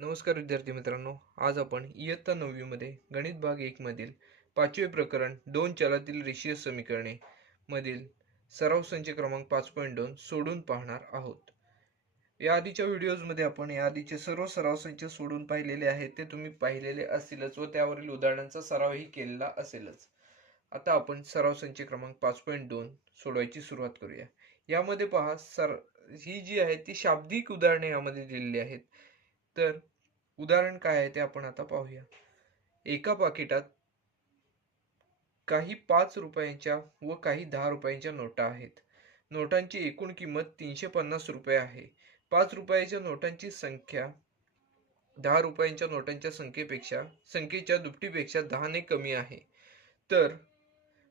नमस्कार विद्यार्थी मित्रांनो, आज आपण इयत्ता 9वी मध्ये गणित भाग 1 मधील 5वे प्रकरण दोन चलातील रेषीय समीकरणे मधील सराव संच क्रमांक 5.2 सोडून पाहणार आहोत. या आधीच्या व्हिडिओजमध्ये आपण या आधीचे सर्व सराव संच सोडून पाहिलेले आहेत, ते तुम्ही पाहिलेले असतीलच व त्यावरील उदाहरणांचा सरावही केलेला असेलच. आता आपण सराव संच क्रमांक 5.2 सोडवायची सुरुवात करूया. यामध्ये पहा, ही जी आहे ती शाब्दिक उदाहरणे यामध्ये दिलेली आहेत. तर उदाहरण काय आहे ते आपण आता पाहूया. एका पाकिटात काही 5 रुपयांच्या व काही 10 रुपयांच्या नोटा आहेत. नोटांची एकूण किंमत 350 रुपये आहे. 5 रुपयाच्या नोटांची संख्या 10 रुपयांच्या नोटांच्या संख्येच्या दुपटीपेक्षा 10 ने कमी आहे. तर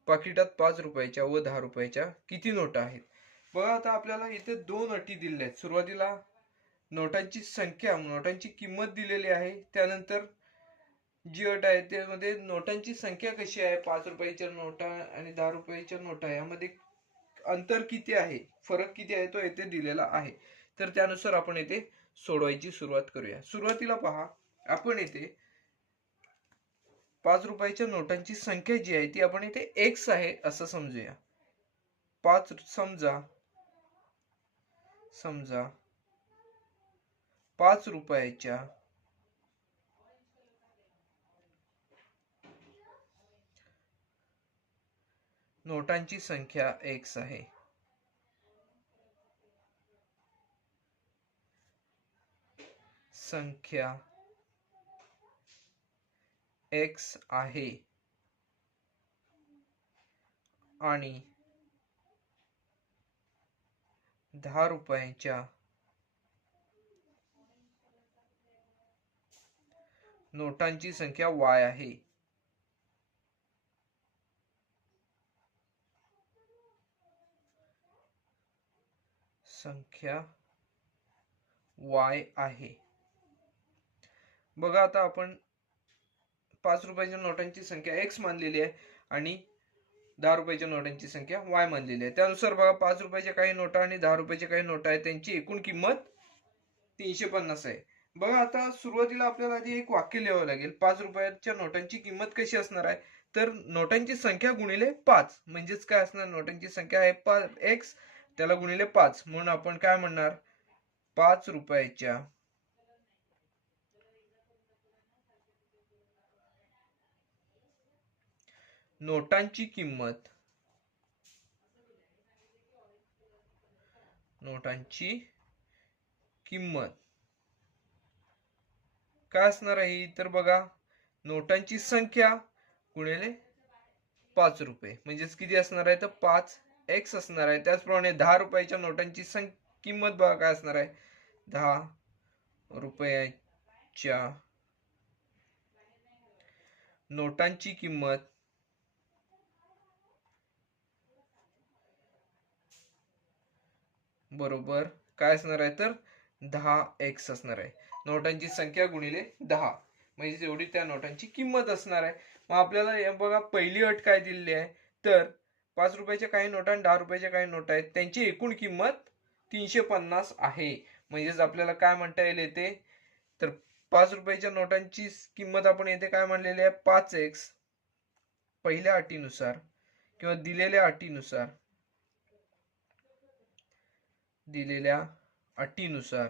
पाकिटात 5 रुपयाच्या व 10 रुपयाच्या किती नोटा आहेत? बघा, आता आपल्याला इथे दोन अटी दिलेल्या आहेत. सुरुवातीला नोटांची संख्या, नोटांची किंमत दिलेली आहे. त्यानंतर जी अट आहे त्यामध्ये नोटांची संख्या कशी आहे, 5 रुपयाच्या नोटा आणि 10 रुपयाच्या नोटा यामध्ये अंतर किती आहे, फरक किती आहे तो येथे दिलेला आहे. तर त्यानुसार आपण येथे सोडवायची सुरुवात करूया. सुरुवातीला पहा, आपण येथे 5 रुपयाच्या नोटांची संख्या जी आहे ती आपण इथे x आहे असं समजूया. 5 समजा 5 रुपयाच्या नोटांची संख्या x आहे. संख्या x आहे आणि 10 रुपयांच्या नोटांची संख्या y आहे. संख्या y आहे. बघा, आता आपण 5 रुपयाच्या नोटांची संख्या x मानलेली आहे आणि 10 रुपयाच्या नोटांची संख्या y मानलेली आहे. त्यानुसार बघा, 5 रुपयाच्या काही नोटा आणि 10 रुपयाच्या काही नोटा आहेत, त्यांची एकूण किंमत 350 आहे. बघा, आता सुरुवातीला आपल्याला आधी एक वाक्य लिहावं लागेल. 5 रुपयाच्या नोटांची किंमत कशी असणार आहे, तर नोटांची संख्या गुणिले 5 म्हणजेच काय असणार, नोटांची संख्या आहे x, त्याला गुणिले 5, म्हणून आपण काय म्हणणार, 5 रुपयाच्या नोटांची किंमत काय असणार आहे, तर बघा, नोटांची संख्या गुणिले 5 रुपये म्हणजेच किती असणार आहे, तर 5x असणार आहे. त्याचप्रमाणे 10 रुपयाच्या नोटांची किंमत बघा काय असणार आहे, 10 रुपयाच्या नोटांची किंमत बरोबर काय असणार आहे, तर 10x असणार आहे. नोटांची संख्या गुणिले 10 म्हणजे एवढी त्या नोटांची किंमत असणार आहे. मग आपल्याला बघा, पहिली अट काय दिलेली आहे, तर 5 रुपयाच्या काही नोटा आणि 10 रुपयाच्या काही नोटा आहेत, त्यांची एकूण किंमत 350 आहे. म्हणजेच आपल्याला काय म्हणता येईल येते, तर 5 रुपयाच्या नोटांची किंमत आपण येथे काय म्हणलेली आहे, 5x पहिल्या अटीनुसार किंवा दिलेल्या अटीनुसार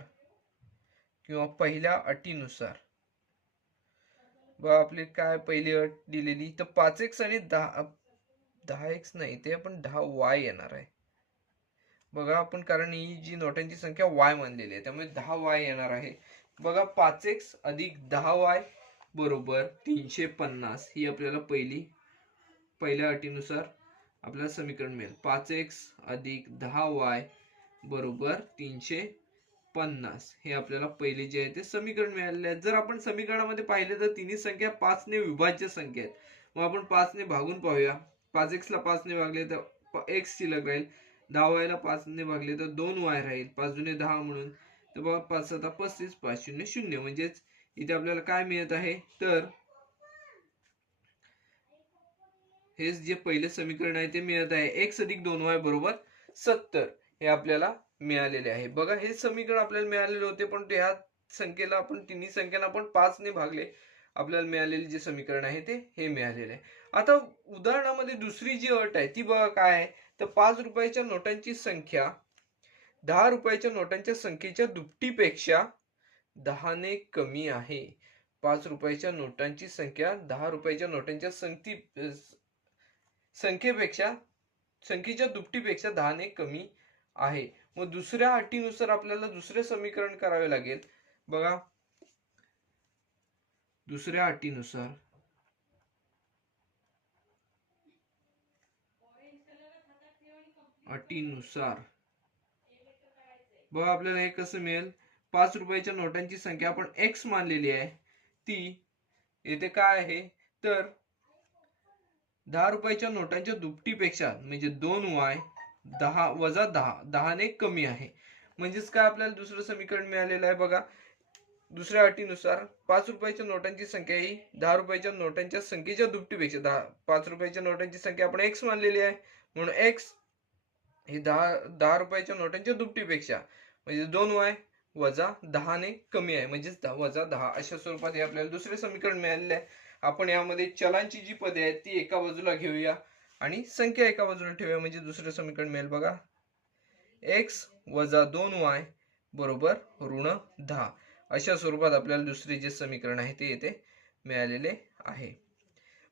किंवा पहिल्या अटीनुसार बघा, आपली काय पहिली अट दिलेली, तर 5x आणि 10x नाही, ते आपण 10y येणार आहे. बघा, आपण कारण ही जी नोटांची संख्या y मानलेली आहे त्यामुळे 10y येणार आहे. बघा, 5x अधिक 10y बरोबर 350 ही आपल्याला पहिल्या अटीनुसार आपल्याला समीकरण मिळेल. 5x अधिक 10y बरोबर 350 हे आपल्याला पहिले जे आहे ते समीकरण मिळालेले आहे. जर आपण समीकरणामध्ये पाहिले तर तिन्ही संख्या 5 ने विभाज्य संख्या आहेत. मग आपण 5 ने भागून पाहूया. 5x ला 5 ने भागले तर x शिल्लक राहील, 10y ला 5 ने भागले तर 2y राहील, 5 दुने 10 म्हणून. तर बघा, 5 7 35, 5 0 0 म्हणजेच इथे आपल्याला काय मिळत आहे, तर हे जे पहिले समीकरण आहे ते मिळत आहे x अधिक 2y बरोबर 70 हे आपल्याला मिळालेले आहे. बघा, हे समीकरण आपल्याला मिळालेले होते, पण ह्या संख्येला आपण तिन्ही संख्यांना आपण 5 ने भागले, आपल्याला मिळालेले जे समीकरण आहे ते हे मिळालेले आहे. आता उदाहरणामध्ये दुसरी जी अट आहे ती बघा काय आहे, तर 5 रुपयाच्या नोटांची संख्या 10 रुपयाच्या नोटांच्या संख्येच्या दुपटीपेक्षा 10 ने कमी आहे. 5 रुपयाच्या नोटांची संख्या 10 रुपयाच्या नोटांच्या संख्येपेक्षा संख्येच्या दुपटीपेक्षा 10 ने कमी आहे. मग दुसऱ्या अटीनुसार आपल्याला दुसरे समीकरण करावे लागेल. बघा, दुसऱ्या अटीनुसार बघा आपल्याला हे कसं मिळेल, 5 रुपयाच्या नोटांची संख्या आपण x मानलेली आहे, ती येथे काय आहे तर 10 रुपयाच्या नोटांच्या दुपटीपेक्षा म्हणजे 2y 10 वजा 10 ने कमी आहे. म्हणजेच काय आपल्याला दुसरं समीकरण मिळालेलं आहे. बघा, दुसऱ्या अटीनुसार 5 रुपयाच्या नोटांची संख्या ही 10 रुपयाच्या नोटांच्या संख्येच्या दुपटीपेक्षा 5 रुपयाच्या नोटांची संख्या आपण x मानलेली आहे, म्हणून x हे 10 रुपयाच्या नोटांच्या दुपटीपेक्षा म्हणजे 2y वजा 10 ने कमी आहे, म्हणजेच वजा 10 अशा स्वरूपात हे आपल्याला दुसरे समीकरण मिळालेले आहे. आपण यामध्ये चलांची जी पदे आहेत ती एका बाजूला घेऊया आणि संख्या एका बाजूला ठेवूया, म्हणजे दुसरे समीकरण मिळेल. बघा, x वजा 2y बरोबर ऋण 10 अशा स्वरूपात आपल्याला दुसरे जे समीकरण आहे ते येथे मिळालेले आहे.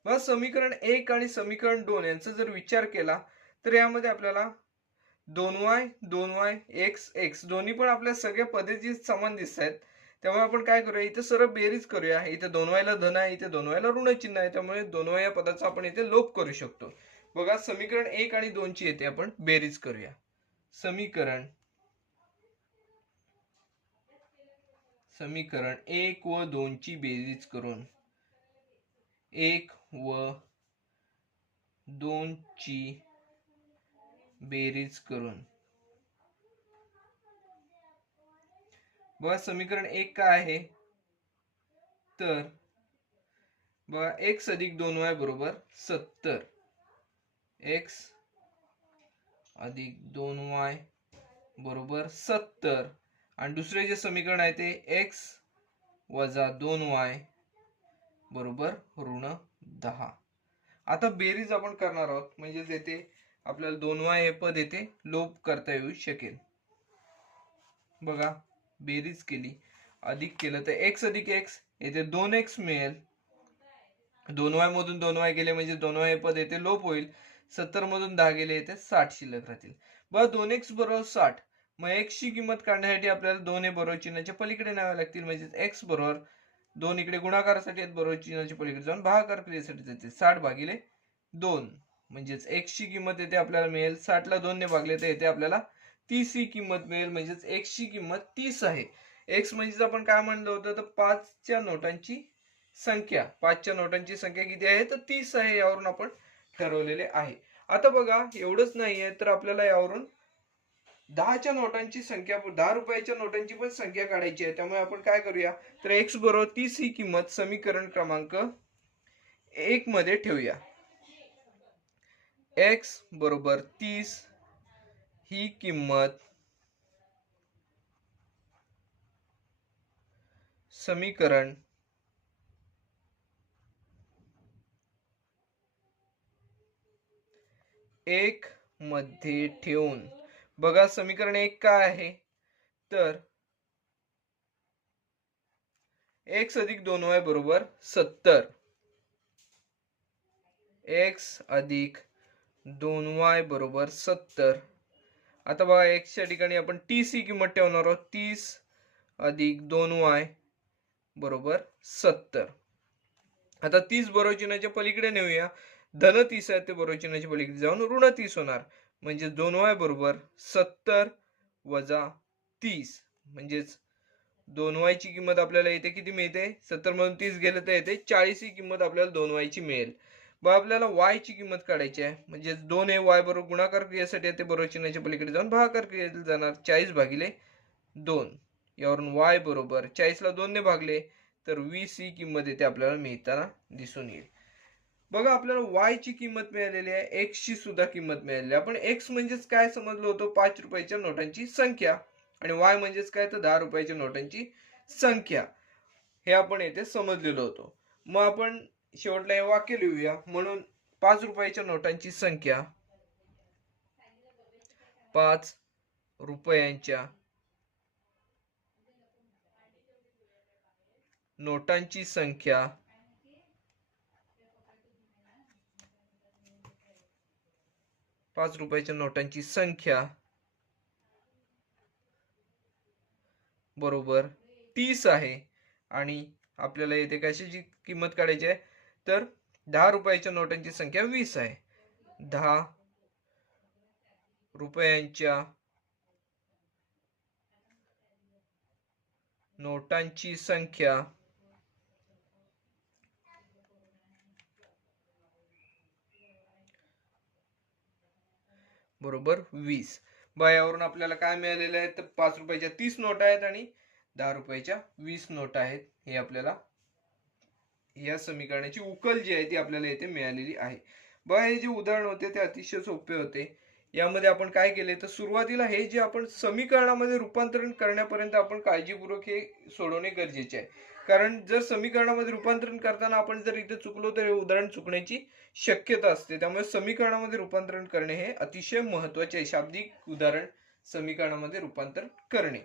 बघा, समीकरण 1 आणि समीकरण 2 यांचा जर विचार केला तर यामध्ये आपल्याला 2y x दोन्ही पण आपल्या सगळ्या पद्धती समान दिसत आहेत. त्यामुळे आपण काय करूया, इथे सरळ बेरीज करूया. इथे 2y ला धन आहे, इथे 2y ला ऋण चिन्ह आहे, त्यामुळे 2y या पदाचा आपण इथे लोप करू शकतो. बघा, समीकरण 1 आणि 2 ची येथे आपण बेरीज करूया. समीकरण 1 व 2 ची बेरीज करून 1 व 2 ची बेरीज करून बघा, समीकरण 1 काय आहे तर बघा, x अधिक 2y बरोबर 70. x अधिक 2y बरोबर 70 आणि दुसरे जे समीकरण आहे ते x वजा 2y बरोबर ऋण 10. आता बेरीज आपण करणार आहोत, म्हणजे येथे आपल्याला 2y हे पद येथे लोप करता येऊ शकेल. बघा, बेरीज केली, अधिक केलं तर x अधिक x येथे 2x मिळेल. 2y मधून 2y गेले म्हणजे 2y हे पद येथे लोप होईल. 70 मधून 10 गेले येथे 60 शिल्लक राहतील. बघा, 2x बरोबर 60. मग x ची किंमत काढण्यासाठी आपल्याला 2 हे बरोबर चिन्हाच्या पलीकडे न्यावे लागतील, म्हणजे x बरोबर 2 इकडे गुणाकारासाठी बरोबर चिन्हाच्या पलीकडे जाऊन भागाकार क्रियेसाठी जाते. 60 भागिले 2 म्हणजेच x ची किंमत येथे आपल्याला मिळेल. 60 ला 2 ने भागले तर येथे आपल्याला 30 ही किंमत मिळेल, म्हणजेच x ची किंमत 30 आहे. x म्हणजे आपण काय म्हणलं होतं तर 5 च्या नोटांची संख्या. 5 च्या नोटांची संख्या किती आहे तर 30 आहे, यावरून आपण ठरवलेले आहे. आता बघा, एवढंच नाहीये तर आपल्याला यावरून 10 च्या नोटांची संख्या, 10 रुपयाच्या नोटांची पण संख्या काढायची आहे. त्यामुळे आपण काय करूया तर x बरोबर 30 ही किंमत समीकरण क्रमांक 1 मध्ये ठेवूया. x बरोबर 30 ही किंमत समीकरण 1 मध्ये ठेवून बघा, समीकरण 1 काय आहे तर x अधिक 2y बरोबर 70. x अधिक 2y बरोबर 70. आता बघा, x च्या ठिकाणी आपण 30 ही किंमत ठेवणार आहोत. 30 अधिक 2y बरोबर 70. आता 30 बरोबर चिन्हाच्या पलीकडे नेऊया. धन 30 आहे ते बरोबर चिन्हाच्या पलीकडे जाऊन ऋण 30 होणार, म्हणजे 2y बरोबर 70 वजा 30, म्हणजेच 2y ची किंमत आपल्याला येते किती मिळते, 70 मधून 30 गेले तर येते 40 ही किंमत आपल्याला 2y ची मिळेल. मग आपल्याला y ची किंमत काढायची आहे, म्हणजे 2 हे y बरोबर गुणाकार क्रियेसाठी ते बरोबर चिन्हाच्या पलीकडे जाऊन भागाकार क्रियेला जाणार. 40 भागिले 2, यावरून y बरोबर 40 ला 2 ने भागले तर 20 ही किंमत येते आपल्याला मिळताना दिसून येईल. बघा, आपल्याला y ची किंमत मिळालेली आहे, x ची सुद्धा किंमत मिळालेली आहे. आपण x म्हणजेच काय समजलो होतो, 5 रुपयाच्या नोटांची संख्या, आणि y म्हणजेच काय तर 10 रुपयाच्या नोटांची संख्या हे आपण येथे समजलेलो होतो. मग आपण शेवटला हे वाक्य लिहूया. म्हणून 5 रुपयाच्या नोटांची संख्या 5 रुपयांच्या नोटांची संख्या 5 रुपयाच्या नोटांची संख्या बरोबर 30 आहे. आणि आपल्याला येथे कशाची किंमत काढायची आहे, तर 10 रुपयाच्या नोटांची संख्या 20 आहे. 10 रुपयांच्या नोटांची संख्या बरोबर 20. यावरून आपल्याला काय मिळालेलं आहे, तर 5 रुपयाच्या 30 नोट आहेत आणि 10 रुपयाच्या 20 नोट आहेत. हे आपल्याला या समीकरणाची उकल जी आहे ती आपल्याला येथे मिळालेली आहे. हे जे उदाहरण होते ते अतिशय सोपे होते. यामध्ये आपण काय केले, तर सुरुवातीला हे जे आपण समीकरणामध्ये रूपांतरण करण्यापर्यंत आपण काळजीपूर्वक हे सोडवणे गरजेचे आहे. कारण जर समीकरणामध्ये रूपांतरण करताना आपण जर इथे चुकलो तर हे उदाहरण चुकण्याची शक्यता असते. त्यामुळे समीकरणामध्ये रूपांतरण करणे हे अतिशय महत्त्वाचे आहे. शाब्दिक उदाहरण समीकरणामध्ये रूपांतरण करणे.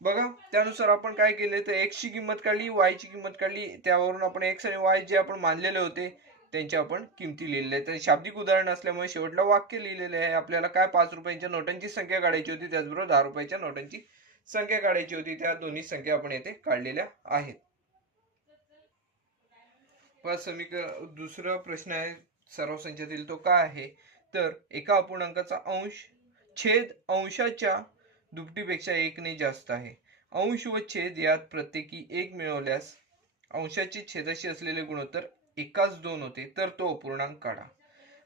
बघा त्यानुसार आपण काय केले, तर x ची किंमत काढली, y ची किंमत काढली. त्यावरून आपण x आणि y जे आपण मानलेले होते त्यांच्या आपण किमती लिहिलेल्या आहेत. शाब्दिक उदाहरण असल्यामुळे शेवटला वाक्य लिहिलेले आहे. आपल्याला काय 5 रुपयांच्या नोटांची संख्या काढायची होती, त्याचबरोबर 10 रुपयाच्या नोटांची संख्या काढायची होती. त्या दोन्ही संख्या आपण येथे काढलेल्या आहेत. दुसरा प्रश्न आहे सराव संचातील, तो काय आहे, तर एका अपूर्णांकाचा अंश छेद अंशाच्या दुपटीपेक्षा 1 ने जास्त आहे. अंश व छेद यात प्रत्येकी 1 मिळवल्यास अंशाचे छेदाशी असलेले गुणोत्तर एकाच 2 होते, तर तो अपूर्णांक काढा.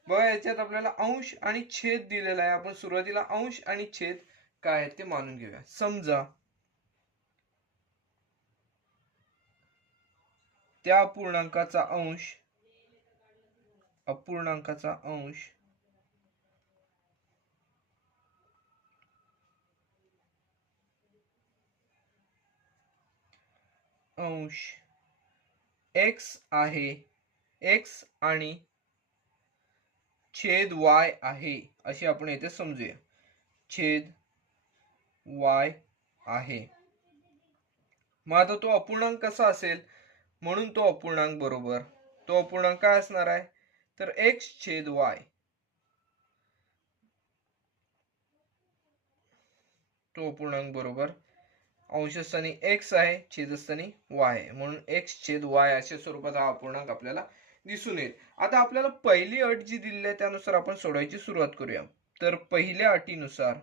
बघा याच्यात आपल्याला अंश आणि छेद दिलेला आहे. आपण सुरुवातीला अंश आणि छेद काय आहे ते मानून घेऊया. समजा त्या अपूर्णांकाचा अंश x आहे, x आणि छेद y आहे अशी आपण येथे समजूया. छेद y आहे. मग आता तो अपूर्णांक कसा असेल, म्हणून तो अपूर्णांक बरोबर, तो अपूर्णांक काय असणार आहे, तर x छेद y. तो अपूर्णांक बरोबर अंशस्थानी x आहे, छेदस्थानी y आहे, म्हणून x छेद y अशा स्वरूपात हा अपूर्णांक आपल्याला दिसून येईल. आता आपल्याला पहिली अट जी दिलेली आहे त्यानुसार आपण सोडवायची सुरुवात करूया. तर पहिल्या अटीनुसार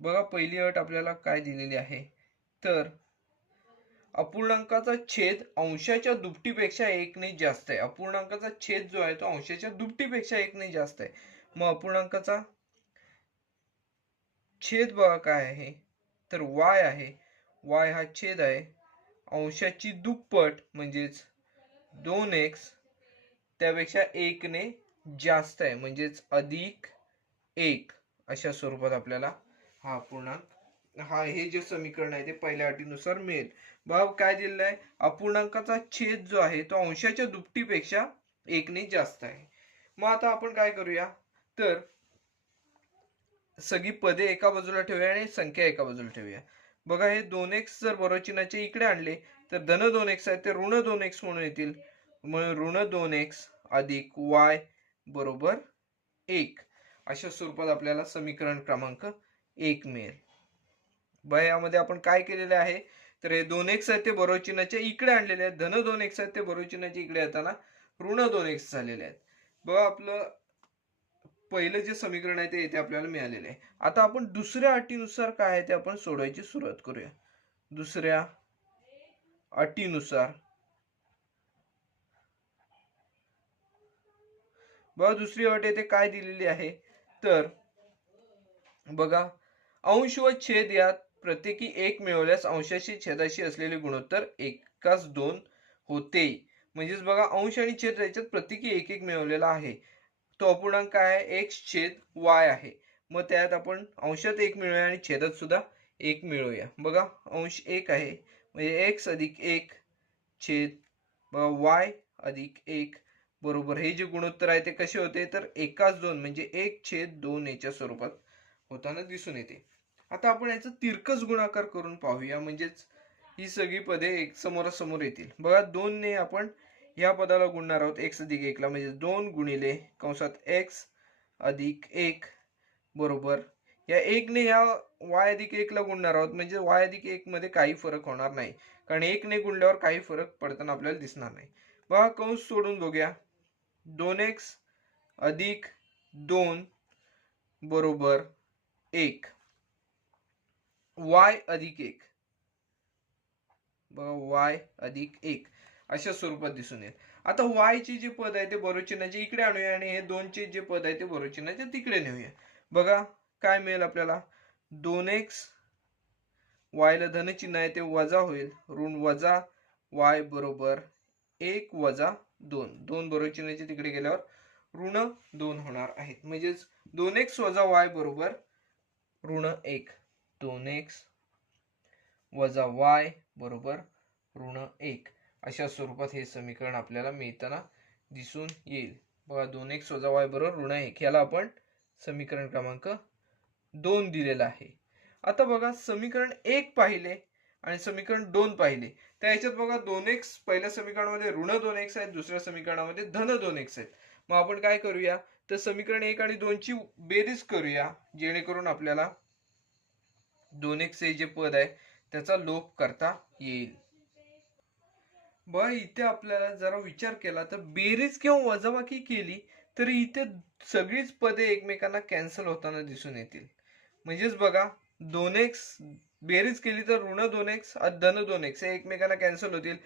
बघा पहिली अट आपल्याला काय दिलेली आहे, तर अपूर्णांकाचा छेद अंशाच्या दुपटीपेक्षा 1 ने जास्त आहे. अपूर्णांकाचा छेद जो आहे तो अंशाच्या दुपटीपेक्षा 1 ने जास्त आहे. मग अपूर्णांकाचा छेद बघा काय आहे, तर y आहे. y हा छेद आहे. अंशाची दुप्पट म्हणजेच 2x त्यापेक्षा 1 ने जास्त आहे, म्हणजेच अधिक 1 अशा स्वरूपात आपल्याला हा अपूर्णांक हे जे समीकरण आहे ते पहिल्या अटीनुसार मिळेल. काय दिलेलं आहे, अपूर्णांकाचा छेद जो आहे तो अंशाच्या दुपटीपेक्षा 1 ने जास्त आहे. मग आता आपण काय करूया, तर सगळी पदे एका बाजूला ठेवूया आणि संख्या एका बाजूला ठेवूया. बघा हे 2x जर बरोबर चिन्हाचे इकडे आणले तर धन 2x आहे ते ऋण 2x म्हणून येतील. म्हणून ऋण 2x अधिक y बरोबर 1 अशा स्वरूपात आपल्याला समीकरण क्रमांक 1 मिळेल. यामध्ये आपण काय केलेले आहे, तर हे 2x आहेत ते बरोबर चिन्हाच्या इकडे आणलेले आहेत. धन 2x आहेत ते बरोबर चिन्हाच्या इकडे येताना ऋण 2x झालेले आहेत. बघा आपलं पहिलं जे समीकरण आहे ते इथे आपल्याला मिळालेले आहे. आता आपण दुसऱ्या अटीनुसार काय आहे ते आपण सोडवायची सुरुवात करूया. दुसऱ्या अटीनुसार बघा दुसरी अट येथे काय दिलेली आहे, तर बघा अंश व छेद यात प्रत्येकी 1 मिळवल्यास अंशाशी छेदाशी असलेले गुणोत्तर एकाच 2 होते. म्हणजेच बघा अंश आणि छेद याच्यात प्रत्येकी 1 मिळवलेला आहे. तो अपूर्णांक काय आहे, x छेद y आहे. मग त्यात आपण अंशात 1 मिळवूया आणि छेदात सुद्धा 1 मिळवूया. बघा अंश 1 आहे म्हणजे x अधिक 1 छेद y अधिक 1 बरोबर. हे जे गुणोत्तर आहे ते कसे होते, तर 1:2 म्हणजे 1/2 याच्या स्वरूपात होताना दिसून येते. आता आपण याचा तिरकस गुणाकार करून पाहूया, म्हणजेच ही सगळी पदे एक समोरासमोर येतील. बघा 2 ने आपण या पदाला गुणणार आहोत x अधिक 1 ला, म्हणजे 2 गुणिले कंसात x अधिक 1 बरोबर. या 1 ने या y अधिक 1 ला गुणणार आहोत, म्हणजे y अधिक 1 मध्ये काही फरक होणार नाही, कारण 1 ने गुणल्यावर काही फरक पडताना आपल्याला दिसणार नाही. बघा कंस सोडून बघूया. 2x अधिक 2 बरोबर 1 y अधिक 1 बघा y अधिक 1 अशा स्वरूपात दिसून येईल. आता y चे जे पद आहे ते बरोचिन्हाचे इकडे आणूया आणि हे 2 चे जे पद आहे ते बरोचिन्हाचे तिकडे नेऊया. बघा काय मिळेल आपल्याला, 2x y ला धन चिन्ह आहे ते वजा होईल, ऋण वजा y बरोबर 1 वजा 2. 2 बरोचिन्हाचे तिकडे गेल्यावर ऋण 2 होणार आहेत, म्हणजेच 2x वजा y बरोबर ऋण 1. 2x वजा y बरोबर ऋण 1 अशा स्वरूपात हे समीकरण आपल्याला मिळताना दिसून येईल. बघा 2x वजा y बरोबर ऋण 1 याला आपण समीकरण क्रमांक 2 दिलेला आहे. आता बघा समीकरण 1 पाहिले आणि समीकरण 2 पाहिले, तर याच्यात बघा 2x पहिल्या समीकरणामध्ये ऋण 2x आहेत, दुसऱ्या समीकरणामध्ये धन 2x आहेत. मग आपण काय करूया, तर समीकरण 1 आणि 2 ची बेरीज करूया, जेणेकरून आपल्याला 2x हे जे पद आहे त्याचा लोप करता येईल. बघा इथे आपल्याला जरा विचार केला तर बेरीज किंवा वजाबाकी केली तरी इथे सगळीच पदे एकमेकांना कॅन्सल होताना दिसून येतील. म्हणजेच बघा 2x बेरीज केली तर ऋण 2x धन 2x हे एकमेकांना कॅन्सल होतील,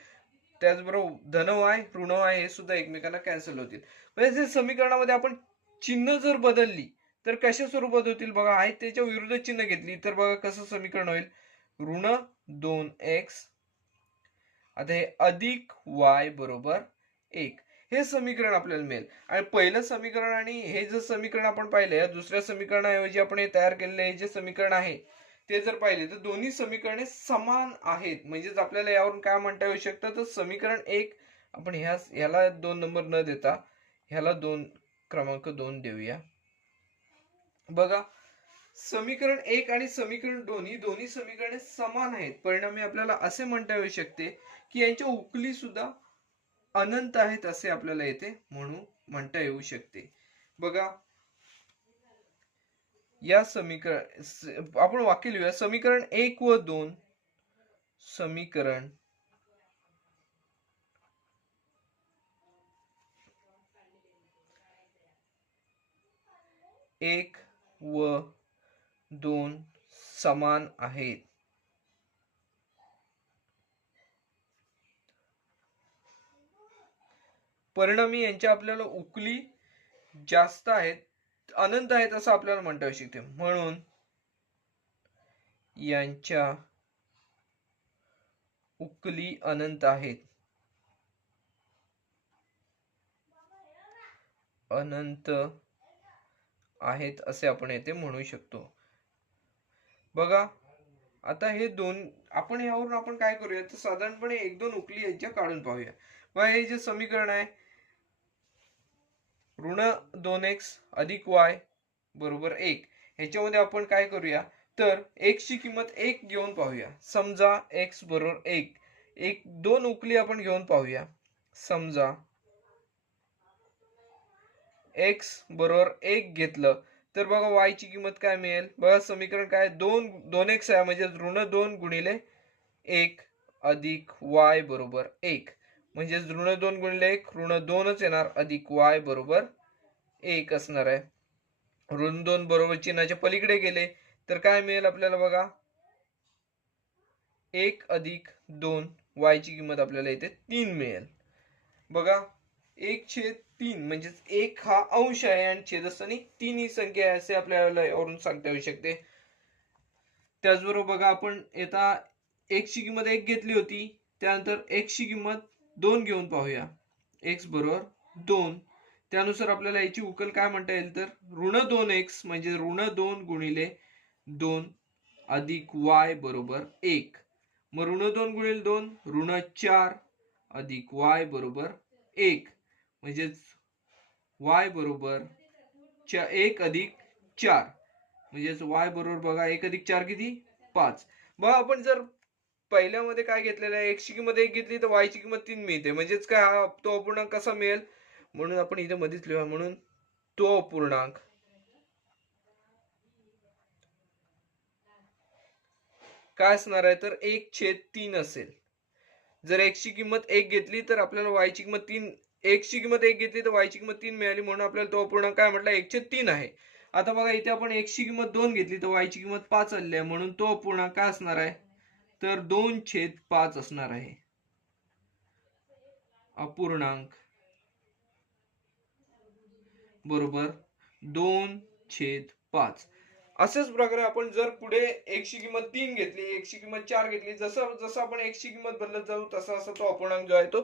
त्याचबरोबर धन y ऋण y हे सुद्धा एकमेकांना कॅन्सल होतील. म्हणजे समीकरणामध्ये आपण चिन्ह जर बदलली तर कशा स्वरूपात होतील, बघा आहे त्याच्या विरुद्ध चिन्ह घेतली तर बघा कसं समीकरण होईल, ऋण 2x आता हे अधिक y बरोबर 1 हे समीकरण आपल्याला मिळेल. आणि पहिलं समीकरण आणि हे जे समीकरण आपण पाहिले, दुसऱ्या समीकरणाऐवजी आपण हे तयार केलेले हे जे समीकरण आहे ते जर पाहिले तर दोन्ही समीकरणे समान आहेत. म्हणजेच आपल्याला यावरून काय म्हणता येऊ शकतं, तर समीकरण 1 आपण ह्याला 2 नंबर न देता ह्याला क्रमांक 2 देऊया. बघा समीकरण 1 आणि समीकरण 2 ही दोन्ही समीकरणे समान आहेत, परिणामी आपल्याला असे म्हणता येऊ शकते की यांच्या उकली सुद्धा अनंत आहेत असे आपल्याला येथे म्हणून म्हणता येऊ शकते. बघा या समीकरण आपण वाक्य लिहूया, समीकरण 1 व 2 समीकरण 1 व 2 समान आहेत. परिणामी यांच्या आपल्याला उकली जास्त आहेत, अनंत आहेत असं आपल्याला म्हणता येऊ शकते. म्हणून यांच्या उकली अनंत आहेत, अनंत आहेत असे आपण येथे म्हणू शकतो. बघा आता हे दोन आपण यावरून आपण काय करूया, तर साधारणपणे 1-2 उकली यांच्या काढून पाहूया. बघा हे जे समीकरण आहे ऋण 2x अधिक y बरोबर 1 ह्याच्यामध्ये आपण काय करूया, तर x ची किंमत 1 घेऊन पाहूया. समजा x बरोबर 1 2 उकली आपण घेऊन पाहूया. समजा x बरोबर 1 घेतलं तर बघा y ची किंमत काय मिळेल, बघा समीकरण काय 2x आहे, म्हणजे ऋण 2 गुणिले 1 अधिक y बरोबर 1 म्हणजे ऋण 2 गुणिले 1 ऋण 2च येणार अधिक y बरोबर 1 असणार आहे. ऋण 2 बरोबर चिन्हाच्या पलीकडे गेले तर काय मिळेल आपल्याला, बघा 1 अधिक 2 y ची किंमत आपल्याला इथे 3 मिळेल. बघा 1/3 म्हणजे 1 हा अंश आहे आणि छेदस्थानी 3 ही संख्या आहे असे आपल्याला यावरून सांगता येऊ शकते. त्याचबरोबर बघा आपण येता x ची किंमत 1 घेतली होती, त्यानंतर x ची किंमत 2 घेऊन पाहूया. x बरोबर 2 त्यानुसार आपल्याला याची उकल काय म्हणता येईल तर ऋण 2x म्हणजे ऋण 2 गुणिले 2 अधिक y बरोबर 1. मग ऋण 2 गुणिले 2 ऋण 4 अधिक y बरोबर 1 म्हणजेच y बरोबर 1 अधिक 4 म्हणजेच y बरोबर बघा 1 अधिक 4 किती 5. बघा आपण जर पहिल्यामध्ये काय घेतलेलं आहे x ची किंमत 1 घेतली तर y ची किंमत 3 मिळते म्हणजेच काय हा तो अपूर्णांक कसा मिळेल म्हणून आपण इथे मध्येच लिहूया म्हणून तो अपूर्णांक काय असणार आहे तर 1/3 असेल. जर x ची किंमत 1 घेतली तर आपल्याला y ची किंमत 3 x ची किंमत 1 घेतली तर y ची किंमत 3 मिळाली म्हणून आपल्याला तो अपूर्णांक काय म्हटला 1/3 आहे. आता बघा इथे आपण x ची किंमत 2 घेतली तर y ची किंमत 5 आली आहे म्हणून तो अपूर्णांक काय असणार आहे तर 2/5 असणार आहे. अपूर्णांक बरोबर 2/5. अशाच प्रकारे आपण जर पुढे x ची किंमत 3 घेतली x ची किंमत 4 घेतली जसं जसं आपण x ची किंमत बदलत जाऊ तसा तो अपूर्णांक जो आहे तो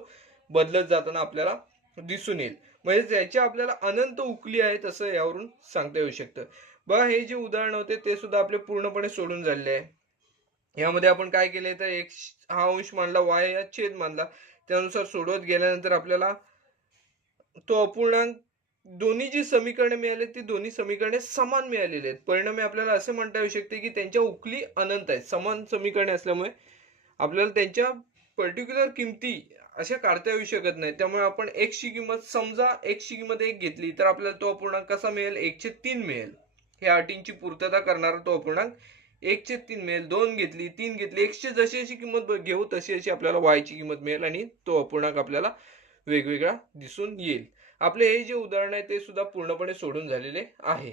बदलत जाताना आपल्याला दिसून येईल. म्हणजे ज्याची आपल्याला अनंत उकली आहे तसं यावरून सांगता येऊ शकतं. बघा हे जे उदाहरण होते ते सुद्धा आपले पूर्णपणे सोडून झालेले आहे. यामध्ये आपण काय केले तर x हा अंश मानला y या छेद मानला त्यानुसार सोडवत गेल्यानंतर आपल्याला तो अपूर्णांक दोन्ही जी समीकरणे मिळाली ती दोन्ही समीकरणे समान मिळालेली आहेत. परिणामी आपल्याला असे म्हणता येऊ शकते की त्यांच्या उकली अनंत आहेत. समान समीकरणे असल्यामुळे आपल्याला त्यांच्या पर्टिक्युलर किमती अशा काढता येऊ शकत नाही. त्यामुळे आपण x ची किंमत समजा x ची किंमत 1 घेतली तर आपल्याला तो अपूर्णांक कसा मिळेल 1/3 मिळेल. ह्या अटींची पूर्तता करणारा तो अपूर्णांक 1/3 मिळेल. 2 घेतली 3 घेतली x ची जशी जशी किंमत घेऊ तशी अशी आपल्याला y ची किंमत मिळेल आणि तो अपूर्णांक आपल्याला वेगवेगळा दिसून येईल. आपले हे जे उदाहरण आहे ते सुद्धा पूर्णपणे सोडून झालेले आहे.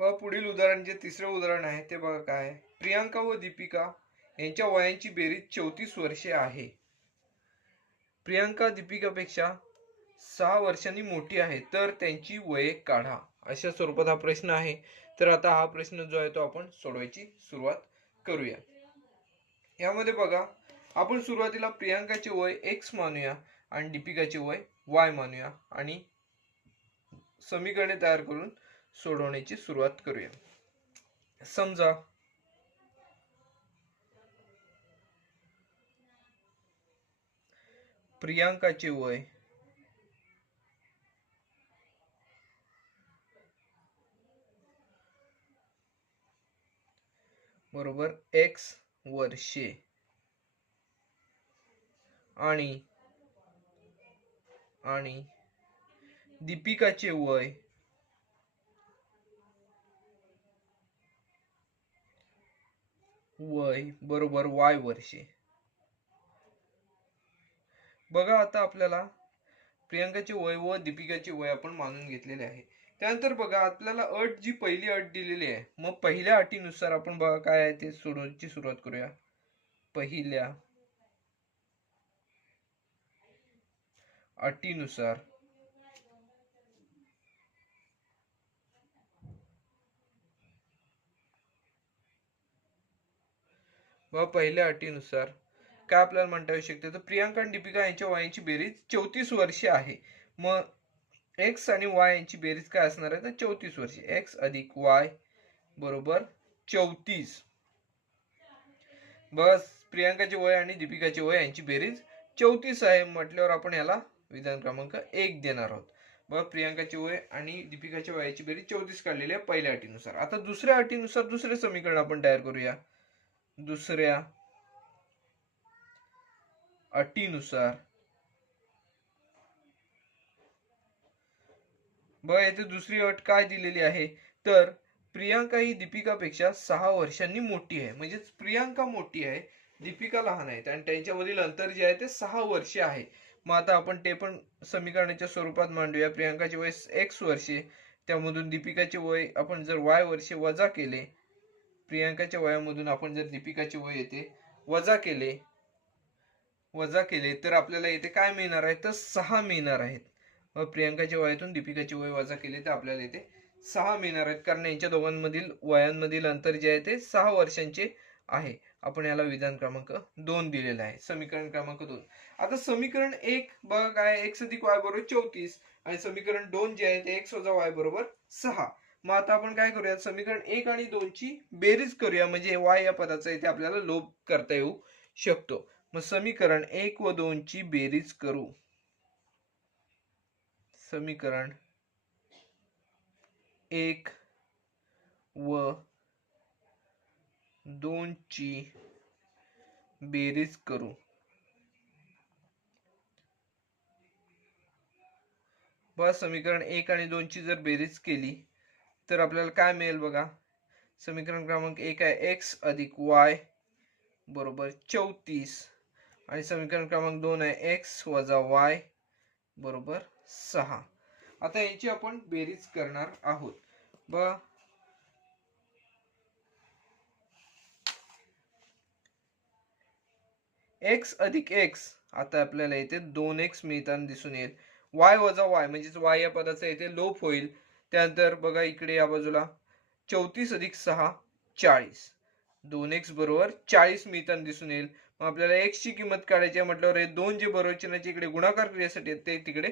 पुढील उदाहरण जे तिसरे उदाहरण आहे ते बघा काय आहे. प्रियांका व दीपिका यांच्या वयांची बेरीज 34 वर्षे आहे. प्रियांका दीपिकापेक्षा 6 वर्षांनी मोठी आहे तर त्यांची वये काढा. अशा स्वरूपात हा प्रश्न आहे. तर आता हा प्रश्न जो आहे तो आपण सोडवायची सुरुवात करूया. यामध्ये बघा आपण सुरुवातीला प्रियांकाचे वय x मानूया आणि दीपिकाचे वय y मानूया आणि समीकरणे तयार करून सोडवण्याची सुरुवात करूया. समजा प्रियांकाचे वय बरोबर x वर्षे आणि दीपिकाचे वय बरोबर y वर्षे. बघा आता आपल्याला प्रियांकाचे वय व दीपिकाचे वय आपण मानून घेतलेले आहे. त्यानंतर बघा आपल्याला अट जी पहिली अट दिलेली आहे मग पहिल्या अटीनुसार आपण बघा काय आहे ते सोडवण्याची सुरुवात करूया. पहिल्या अटीनुसार पहिल्या अटीनुसार काय आपल्याला म्हणता येऊ शकते तर प्रियांका आणि दीपिका यांच्या वयाची बेरीज 34 वर्षे आहे. मग x आणि y यांची बेरीज काय असणार आहे तर 34 वर्षे. x अधिक y बरोबर 34. बस प्रियांकाचे वय आणि दीपिकाचे वय यांची बेरीज 34 आहे म्हटल्यावर आपण याला विधान क्रमांक 1 देणार आहोत. बघा प्रियांकाचे वय आणि दीपिकाच्या वयाची बेरीज 34 काढलेली आहे पहिल्या अटीनुसार. आता दुसऱ्या अटीनुसार दुसरे समीकरण आपण तयार करूया. दुसऱ्या अटीनुसार बघा येथे दुसरी अट काय दिलेली आहे तर प्रियांका ही दीपिकापेक्षा 6 वर्षांनी मोठी आहे. म्हणजेच प्रियांका मोठी आहे दीपिका लहान आहे आणि त्यांच्यामधील अंतर जे आहे ते 6 वर्षे आहे. मग आता आपण ते पण समीकरणाच्या स्वरूपात मांडूया. प्रियांकाचे वय x वर्षे त्यामधून दीपिकाचे वय आपण जर y वर्षे वजा केले प्रियांकाच्या वयामधून आपण जर दीपिकाचे वय येते वजा केले तर आपल्याला येथे काय मिळणार आहे तर 6 मिळणार आहेत. व प्रियांकाच्या वयातून दीपिकाचे वय वजा केले तर आपल्याला येथे 6 मिळणार आहेत कारण यांच्या दोघांमधील वयांमधील अंतर जे आहे ते 6 वर्षांचे आहे. आपण याला विधान क्रमांक 2 दिलेला आहे. समीकरण क्रमांक 2. आता समीकरण 1 बघा काय x अधिक y बरोबर 34 आणि समीकरण 2 जे आहे ते x वजा y बरोबर 6. मग आता आपण काय करूया, समीकरण 1 आणि 2 ची बेरीज करूया, म्हणजे y या पदाचा इथे आपल्याला लोप करता येऊ शकतो. मग समीकरण 1 व 2 ची बेरीज करू. समीकरण 1 व 2 ची बेरीज करू. बघा समीकरण 1 आणि 2 ची जर बेरीज केली तर आपल्याला काय मिळेल बघा. समीकरण क्रमांक 1 आहे x अधिक y बरोबर 34 आणि समीकरण क्रमांक 2 आहे x वजा y बरोबर 6. आता याची आपण बेरीज करणार आहोत. बघा x अधिक x, आता आपल्याला इथे 2x मिळताना दिसून येईल. y वजा y म्हणजेच y या पदाचा इथे लोप होईल. त्यानंतर बघा इकडे या बाजूला 34 अधिक 6 40, 2x बरोबर 40 मिळताना दिसून येईल. मग आपल्याला x ची किंमत काढायची आहे म्हटल्यावर हे 2 जे बरोबर चिन्हाचे इकडे गुणाकार क्रियेसाठी ते तिकडे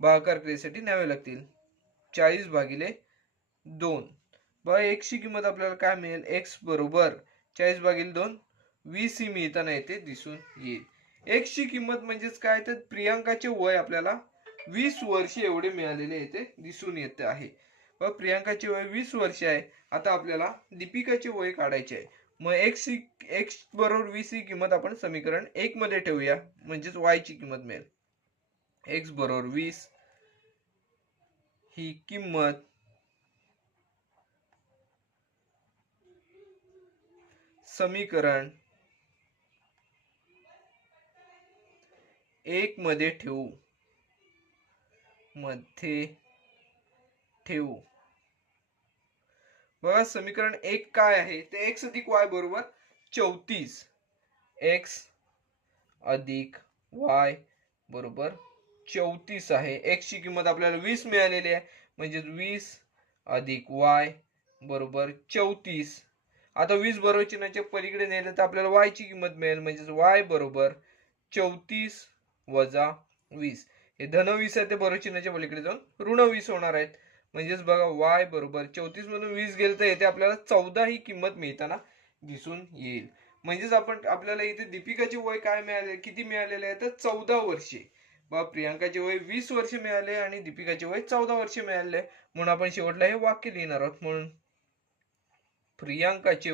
भागाकार क्रियेसाठी न्यावे लागतील. 40 भागिले 2. बघा x ची किंमत आपल्याला काय मिळेल, x बरोबर 40 भागिले 2 20 ही मिळताना येते दिसून येईल. x ची किंमत म्हणजेच काय, तर प्रियांकाचे वय आपल्याला 20 वर्षे एवढे मिळालेले येते दिसून येते आहे. व प्रियांकाचे वय 20 वर्ष आहे. आता आपल्याला दीपिकाचे वय काढायचे आहे. मग x बरोबर 20 ही किंमत आपण समीकरण 1 मध्ये ठेवूया, म्हणजेच y ची किंमत मिळेल. x बरोबर 20 ही किंमत समीकरण 1 मध्ये ठेवू. बघा समीकरण 1 काय आहे, ते x अधिक y बरोबर 34. x अधिक y बरोबर 34 आहे. x ची किंमत आपल्याला 20 मिळालेली आहे, म्हणजे 20 अधिक y बरोबर 34. आता 20 बरोबर चिन्हाच्या पलीकडे नेले तर आपल्याला y ची किंमत मिळेल, म्हणजे y बरोबर 34 वजा 20. हे धन 20 आहे ते बरोबर चिन्हाच्या पलीकडे जाऊन ऋण 20 होणार आहेत. म्हणजेच बघा y बरोबर 34 मधून 20 गेले तर येथे आपल्याला 14 ही किंमत मिळताना दिसून येईल. म्हणजेच आपल्याला इथे दीपिकाचे वय काय मिळाले, किती मिळालेले आहे, तर 14 वर्षे. बा प्रियांकाचे वय 20 वर्ष मिळाले आणि दीपिकाचे वय 14 वर्ष मिळाले. म्हणून आपण शेवटला हे वाक्य लिहिणार आहोत. म्हणून प्रियांकाचे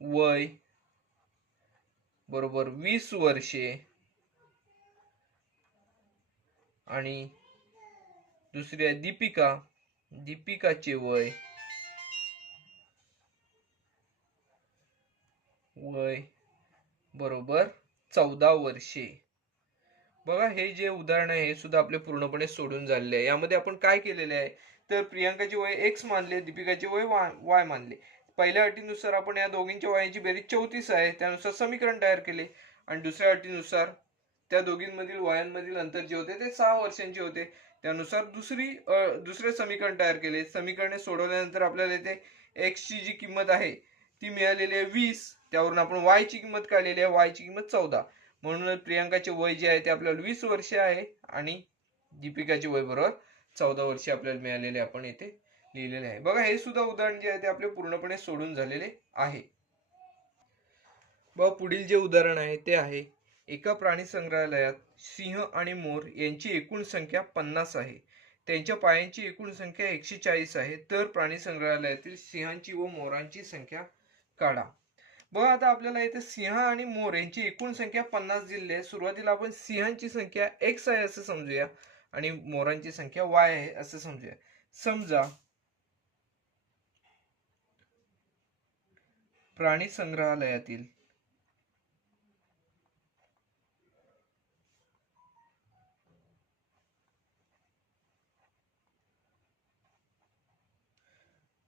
वय बरोबर 20 वर्षे आणि दुसरी आहे दीपिकाचे वय बरोबर 14 वर्षे. बघा हे जे उदाहरण आहे हे सुद्धा आपले पूर्णपणे सोडून झालेले आहे. यामध्ये आपण काय केलेले आहे, तर प्रियांकाचे वय x मानले, दीपिकाचे वय y मानले. पहिल्या अटीनुसार आपण या दोघींच्या वयाची बेरीज 34 आहे, त्यानुसार समीकरण तयार केले. आणि दुसऱ्या अटीनुसार त्या दोघींमधील वयांमधील अंतर जे होते ते 6 वर्षांचे होते, त्यानुसार दुसरे समीकरण तयार केले. समीकरणे सोडवल्यानंतर आपल्याला इथे x ची जी किंमत आहे ती मिळालेली आहे 20. त्यावरून आपण y ची किंमत काढलेली आहे, y ची किंमत 14. म्हणून प्रियांकाचे वय जे आहे ते आपल्याला 20 वर्ष आहे आणि दीपिकाचे वय बरोबर 14 वर्षे आपल्याला मिळालेले आपण येथे लिहिलेले आहे. बघा हे सुद्धा उदाहरण जे आहे ते आपले पूर्णपणे सोडून झालेले आहे. बघा पुढील जे उदाहरण आहे ते आहे, एका प्राणी संग्रहालयात सिंह आणि मोर यांची एकूण संख्या 50 आहे. त्यांच्या पायांची एकूण संख्या 140 आहे. तर प्राणी संग्रहालयातील सिंहांची व मोरांची संख्या काढा. बघा आता आपल्याला इथे सिंह आणि मोर यांची एकूण संख्या 50 दिलेली आहे. सुरुवातीला आपण सिंहांची संख्या x आहे असं समजूया आणि मोरांची संख्या y आहे असं समजूया. समजा प्राणी संग्रहालयातील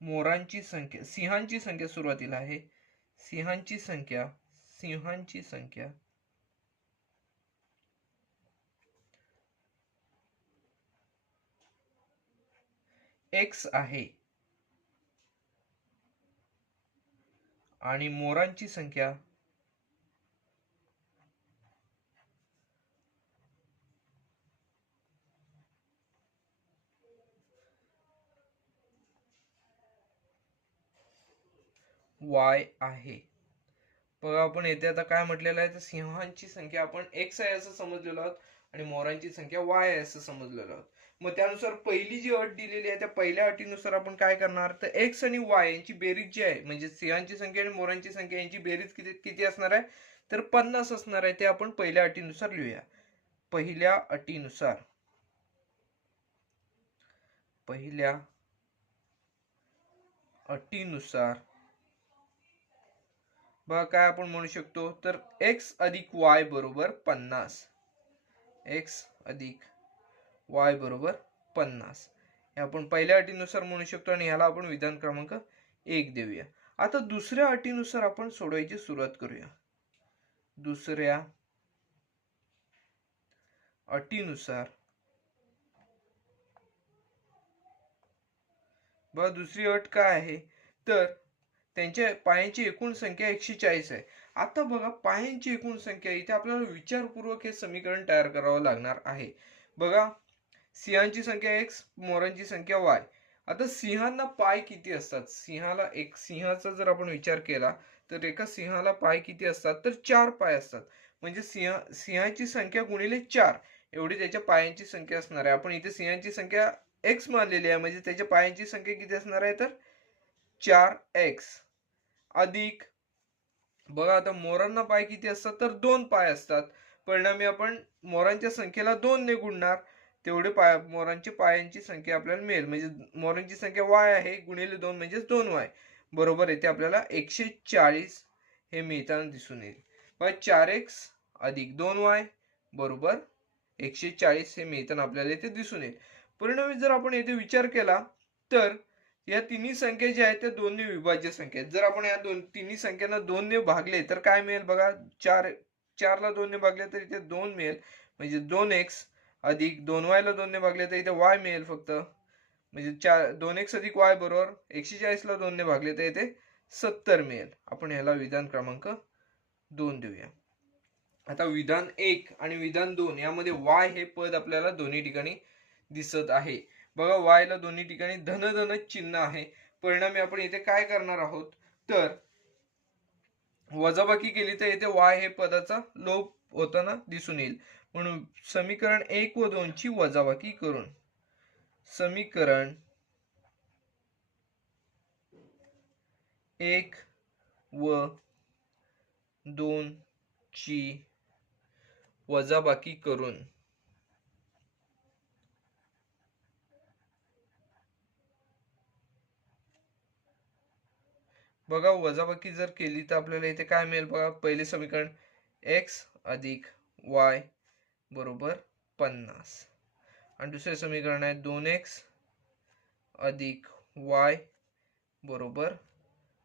मोरांची संख्या, सिंहांची संख्या सुरुवातीला आहे, सिंहांची संख्या x आहे आणि मोरांची संख्या वाय आहे. बघा आपण येथे आता काय म्हटलेलं आहे, तर सिंहांची संख्या आपण एक्स आहे असं समजलेलो आहोत आणि मोरांची संख्या वाय आहे असं समजलेलो आहोत. मग त्यानुसार पहिली जी अट दिलेली आहे त्या पहिल्या अटीनुसार आपण काय करणार, तर एक्स आणि वाय यांची बेरीज जी आहे, म्हणजे सिंहांची संख्या आणि मोरांची संख्या यांची बेरीज किती किती असणार आहे, तर 50 असणार आहे. ते आपण पहिल्या अटीनुसार लिहूया. पहिल्या अटीनुसार बघा काय आपण म्हणू शकतो, तर एक्स अधिक वाय बरोबर 50. एक्स अधिक वाय बरोबर 50 हे आपण पहिल्या अटीनुसार म्हणू शकतो आणि ह्याला आपण विधान क्रमांक 1 देऊया. आता दुसऱ्या अटीनुसार आपण सोडवायची सुरुवात करूया. दुसऱ्या अटीनुसार बघा दुसरी अट काय आहे, तर त्यांच्या पायांची एकूण संख्या 140 आहे. आता बघा पायांची एकूण संख्या, इथे आपल्याला विचारपूर्वक हे समीकरण तयार करावं लागणार आहे. बघा सिंहांची संख्या x, मोरांची संख्या y. आता सिंहांना पाय किती असतात, सिंहाला एक सिंहाचा जर आपण विचार केला तर एका सिंहाला पाय किती असतात, तर 4 पाय असतात. म्हणजे सिंहाची संख्या गुणिले 4 एवढी त्याच्या पायांची संख्या असणार आहे. आपण इथे सिंहाची संख्या x मानलेली आहे, म्हणजे त्याच्या पायांची संख्या किती असणार आहे, तर 4x अधिक बघा आता मोरांना पाय किती असतात, तर 2 पाय असतात. परिणामी आपण मोरांच्या संख्येला 2 ने गुणणार, तेवढे पाय मोरांची पायांची संख्या आपल्याला मिळेल. म्हणजे मोरांची संख्या y आहे गुणिले 2 म्हणजे 2y बरोबर येते आपल्याला 140 हे मिळताना दिसून येईल. 4x अधिक 2y बरोबर 140 हे मिळताना आपल्याला इथे दिसून येईल. परिणामी जर आपण येथे विचार केला तर या तिन्ही संख्या ज्या आहेत त्या 2 ने विभाज्य संख्या आहेत. जर आपण या तिन्ही संख्यांना 2 ने भागले तर काय मिळेल बघा, 4 ला 2 ने भागले तर इथे 2 मिळेल, म्हणजे 2x अधिक 2y ला 2 ने भागले तर इथे y मिळेल फक्त, म्हणजे 2x अधिक y बरोबर 140 ला 2 ने भागले तर इथे 70 मिळेल. आपण ह्याला विधान क्रमांक 2 देऊया. आता विधान 1 आणि विधान 2 यामध्ये y हे पद आपल्याला दोन्ही ठिकाणी दिसत आहे. बघा y ला दोन्ही ठिकाणी धन धन चिन्ह आहे. परिणामी आपण इथे काय करणार आहोत, तर वजाबाकी केली तर इथे y हे पदाचा लोप होताना दिसून येईल. म्हणून समीकरण 1 व 2 ची वजाबाकी करून समीकरण 1 व 2 ची वजाबाकी करून बघा वजाबाकी जर केली तर आपल्याला इथे काय मिळेल बघा, पहिले समीकरण x अधिक y बरोबर 50 आणि दुसरे समीकरण आहे 2x अधिक y बरोबर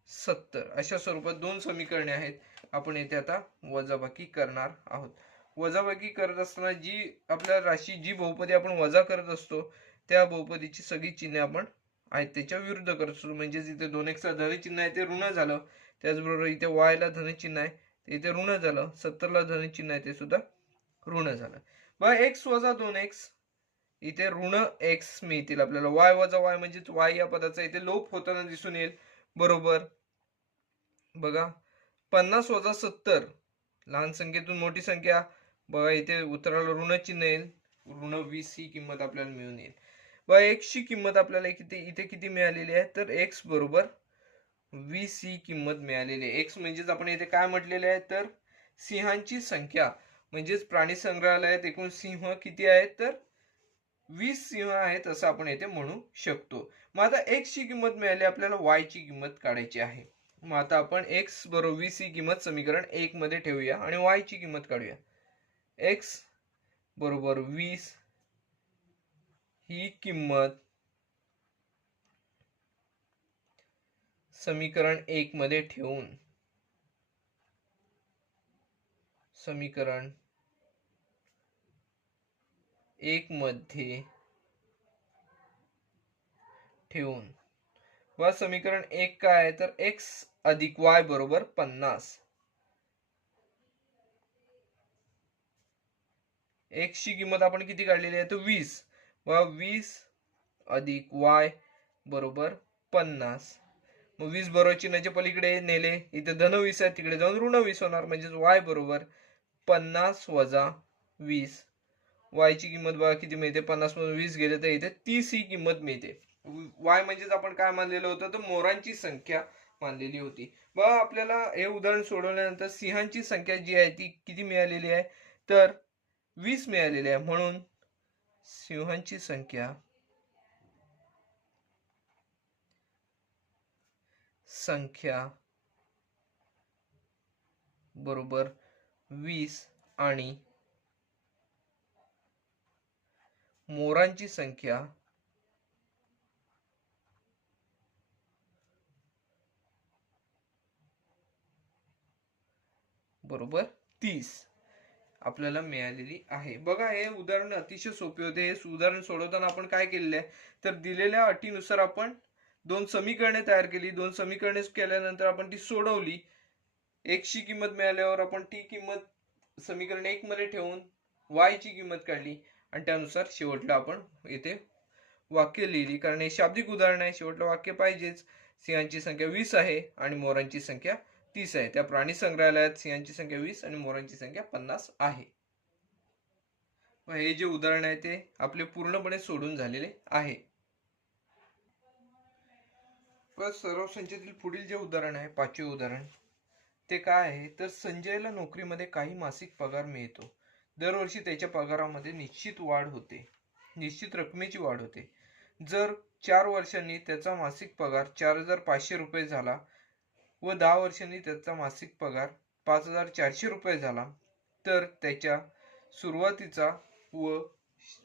70. अशा स्वरूपात दोन समीकरणे आहेत. आपण येथे आता वजाबाकी करणार आहोत. वजाबाकी करत असताना जी आपल्याला राशी जी बहुपदी आपण वजा करत असतो त्या बहुपदीची सगळी चिन्हे आपण आहेत त्याच्या विरुद्ध करत असतो. म्हणजे इथे 2x ला धन चिन्ह आहे ते ऋण झालं, त्याचबरोबर इथे y ला धन चिन्ह आहे ते इथे ऋण झालं, 70 ला धन चिन्ह आहे ते सुद्धा ऋण झालं. बघा x वजा 2x इथे ऋण x मिळतील आपल्याला, y वजा y म्हणजे y या पदाचा इथे लोप होताना दिसून येईल बरोबर. बघा 50 वजा 70 लहान संख्येतून मोठी संख्या, बघा इथे उत्तराला ऋण चिन्ह येईल, ऋण 20 ही किंमत आपल्याला मिळून येईल. बघा x ची किंमत आपल्याला इथे किती मिळालेली आहे, तर x बरोबर 20 ही किंमत मिळालेली आहे. x म्हणजेच आपण इथे काय म्हटलेले आहे, तर सिंहांची संख्या, म्हणजेच प्राणी संग्रहालयात एकूण सिंह किती आहेत, तर 20 सिंह आहेत असं आपण इथे म्हणू शकतो. मग आता x ची किंमत मिळाली, आपल्याला y ची किंमत काढायची आहे. मग आता आपण x बरोबर 20 ही किंमत समीकरण 1 मध्ये ठेवूया आणि y ची किंमत काढूया. x बरोबर 20 ही किंमत समीकरण 1 मध्ये ठेवून समीकरण 1 मध्ये ठेवून व समीकरण 1 काय आहे, तर x अधिक y बरोबर 50. x ची किंमत आपण किती काढलेली आहे, तर 20 व 20 अधिक y बरोबर 50 मग 20 बरोबर चिन्हाच्या पलीकडे नेले, इथे धन 20 आहे, तिकडे जाऊन ऋण 20 होणार. म्हणजेच y बरोबर 50 वजा 20. y ची किंमत बघा किती मिळते, 50 मधून 20 गेले तर इथे 30 ही किंमत मिळते. y म्हणजेच आपण काय मानलेलं होतं, तर मोरांची संख्या मानलेली होती. बघा आपल्याला हे उदाहरण सोडवल्यानंतर सिंहांची संख्या जी आहे ती किती मिळालेली आहे, तर 20 मिळालेली आहे. म्हणून सिंहांची संख्या बरोबर 20 आणि मोरांची संख्या बरोबर 30 आपल्याला मिळालेली आहे. बघा हे उदाहरण अतिशय सोपे होते. हे उदाहरण सोडवताना आपण काय केलेले आहे, तर दिलेल्या अटीनुसार आपण 2 समीकरणे तयार केली. 2 समीकरणे केल्यानंतर आपण ती सोडवली. x ची किंमत मिळाल्यावर आपण ती किंमत समीकरण 1 मध्ये ठेवून y ची किंमत काढली आणि त्यानुसार शेवटला आपण इथे वाक्य लिहिली. कारण हे शाब्दिक उदाहरण आहे, शेवटला वाक्य पाहिजेच. सिंहांची संख्या 20 आहे आणि मोरांची संख्या 30 आहे. त्या प्राणी संग्रहालयात सिंहांची संख्या 20 आणि मोरांची संख्या 50 आहे. हे जे उदाहरण आहे ते आपले पूर्णपणे सोडून झालेले आहे. सराव संचातील पुढील जे उदाहरण आहे, 5वे उदाहरण, ते काय आहे, तर संजयला नोकरीमध्ये काही मासिक पगार मिळतो. दरवर्षी त्याच्या पगारामध्ये निश्चित वाढ होते, निश्चित रकमेची वाढ होते. जर 4 वर्षांनी त्याचा मासिक पगार 4500 रुपये झाला व 10 वर्षांनी त्याचा मासिक पगार 5400 रुपये झाला, तर त्याच्या सुरुवातीचा व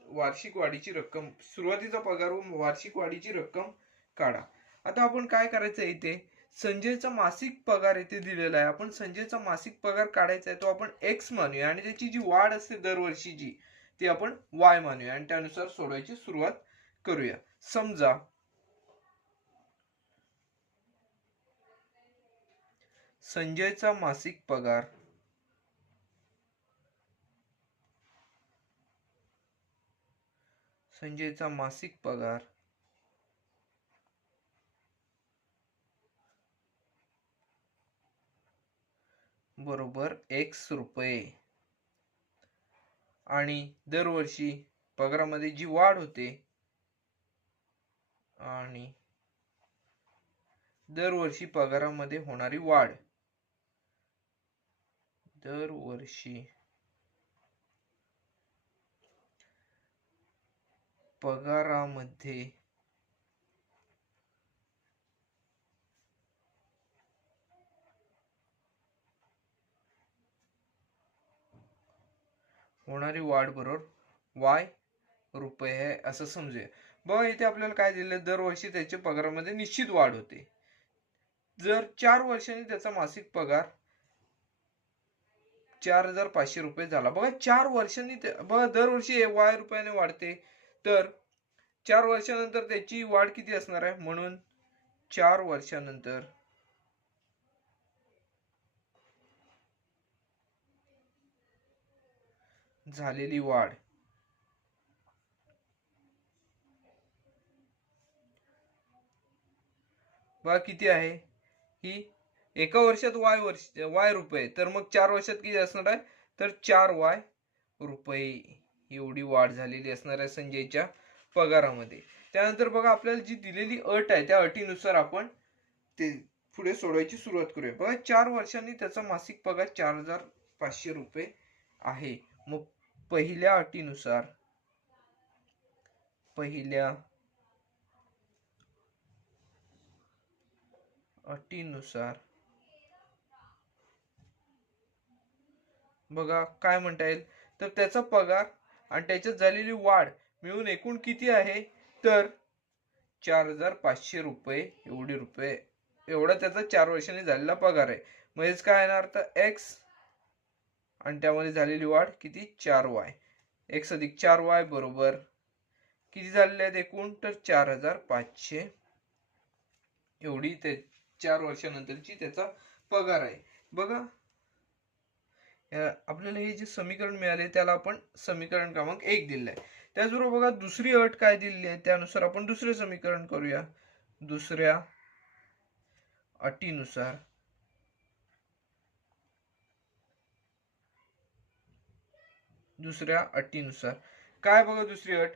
वार्षिक वाढीची रक्कम, सुरुवातीचा पगार व वार्षिक वाढीची रक्कम काढा. आता आपण काय करायचं, इथे संजयचा मासिक पगार इथे दिलेला आहे. आपण संजयचा मासिक पगार काढायचा आहे, तो आपण x मानूया आणि त्याची जी वाढ असते दरवर्षीची ती आपण y मानूया आणि त्यानुसार सोडवायची सुरुवात करूया. समजा संजयचा मासिक पगार बरोबर x रुपये आणि दरवर्षी पगारामध्ये जी वाढ होते आणि दरवर्षी पगारामध्ये होणारी वाढ, दरवर्षी पगारामध्ये होणारी वाढ बरोबर y रुपये आहे असं समजूया. बघा इथे आपल्याला काय दिलं, दरवर्षी त्याच्या पगारामध्ये निश्चित वाढ होते. जर 4 वर्षांनी त्याचा मासिक पगार 4500 रुपये झाला. बघा 4 वर्षांनी बघा दरवर्षी y रुपयाने वाढते, तर 4 वर्षानंतर त्याची वाढ किती असणार आहे, म्हणून 4 वर्षानंतर झालेली वाढ बघा किती आहे, ही एका वर्षात y रुपये, तर मग 4 वर्षात किती असणार आहे, तर 4y रुपये एवढी वाढ झालेली असणार आहे संजयच्या पगारामध्ये. त्यानंतर बघा आपल्याला जी दिलेली अट आहे त्या अटीनुसार आपण ते पुढे सोडवायची सुरुवात करूया. बघा 4 वर्षांनी त्याचा मासिक पगार 4500 रुपये आहे. मग पहिल्या अटीनुसार बघा काय म्हणता येईल, तर त्याचा पगार आणि त्याच्यात झालेली वाढ मिळून एकूण किती आहे, तर 4500 रुपये एवढा त्याचा 4 वर्षांनी झालेला पगार आहे. म्हणजेच काय येणार, तर x आणि त्यामध्ये झालेली वाढ किती, 4y. x अधिक 4y बरोबर किती झालेले आहेत एकूण, तर 4500 एवढी ते 4 वर्षानंतरची त्याचा पगार आहे. बघा आपल्याला हे जे समीकरण मिळाले त्याला आपण समीकरण क्रमांक 1 दिलेलं आहे. त्याचबरोबर बघा दुसरी अट काय दिलेली आहे, त्यानुसार आपण दुसरे समीकरण करूया. दुसऱ्या अटीनुसार दुसऱ्या अटीनुसार काय बघा दुसरी अट,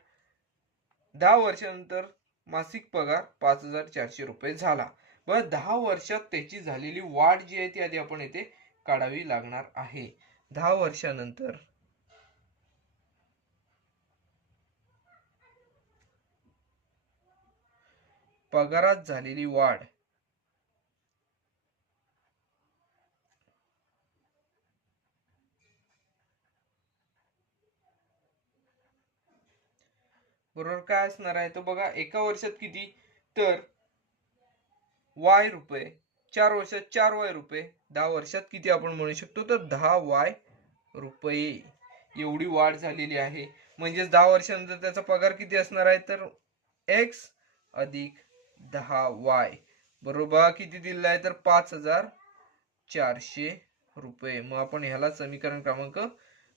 10 वर्षानंतर मासिक पगार 5,400 रुपये झाला. बघा 10 वर्षात त्याची झालेली वाढ जी आहे ती आधी आपण येथे काढावी लागणार आहे. 10 वर्षानंतर पगारात झालेली वाढ बरोबर काय असणार आहे तो बघा, एका वर्षात किती, तर वाय रुपये, 4 वर्षात 4 वाय रुपये, 10 वर्षात किती आपण म्हणू शकतो तर 10 वाय रुपये एवढी वाढ झालेली आहे. म्हणजेच 10 वर्षानंतर त्याचा पगार किती असणार आहे तर एक्स अधिक 10 वाय बरोबर किती दिलेला आहे तर 5,400 रुपये. मग आपण ह्याला समीकरण क्रमांक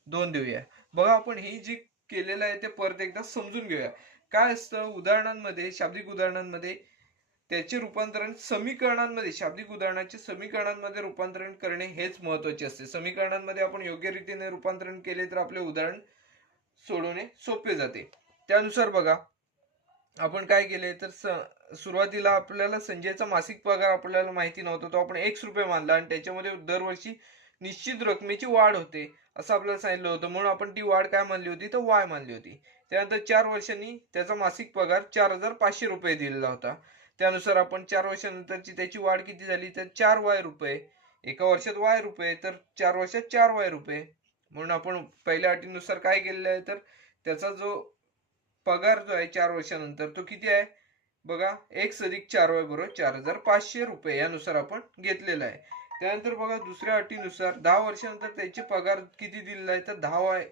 2 देऊया. बघा आपण हे जे केलेलं आहे ते परत एकदा समजून घेऊया. काय असतं उदाहरणांमध्ये, शाब्दिक उदाहरणांमध्ये त्याचे रूपांतरण समीकरणांमध्ये, शाब्दिक उदाहरणाचे समीकरणांमध्ये रूपांतरण करणे हेच महत्वाचे असते. समीकरणांमध्ये आपण योग्य रीतीने रूपांतरण केले तर आपले उदाहरण सोडवणे सोपे जाते. त्यानुसार बघा आपण काय केले तर सुरुवातीला आपल्याला संजयचा मासिक पगार आपल्याला माहिती नव्हता, तो आपण X रुपये मानला आणि त्याच्यामध्ये दरवर्षी निश्चित रकमेची वाढ होते असं आपल्याला सांगितलं होतं, म्हणून आपण ती वाढ काय मानली होती तर Y मानली होती. त्यानंतर 4 वर्षांनी त्याचा मासिक पगार 4,500 रुपये दिलेला होता. त्यानुसार आपण 4 वर्षानंतरची त्याची वाढ किती झाली तर 4 वाय रुपये, एका वर्षात वाय रुपये तर 4 वर्षात 4 वाय रुपये. म्हणून आपण पहिल्या अटीनुसार काय केलेलं आहे तर त्याचा जो पगार जो आहे 4 वर्षानंतर तो किती आहे बघा, एक्स अधिक 4 वाय बरोबर 4,500 रुपये यानुसार आपण घेतलेला आहे. त्यानंतर बघा दुसऱ्या अटीनुसार 10 वर्षानंतर त्याचे पगार किती दिलेला आहे तर 10 वाय,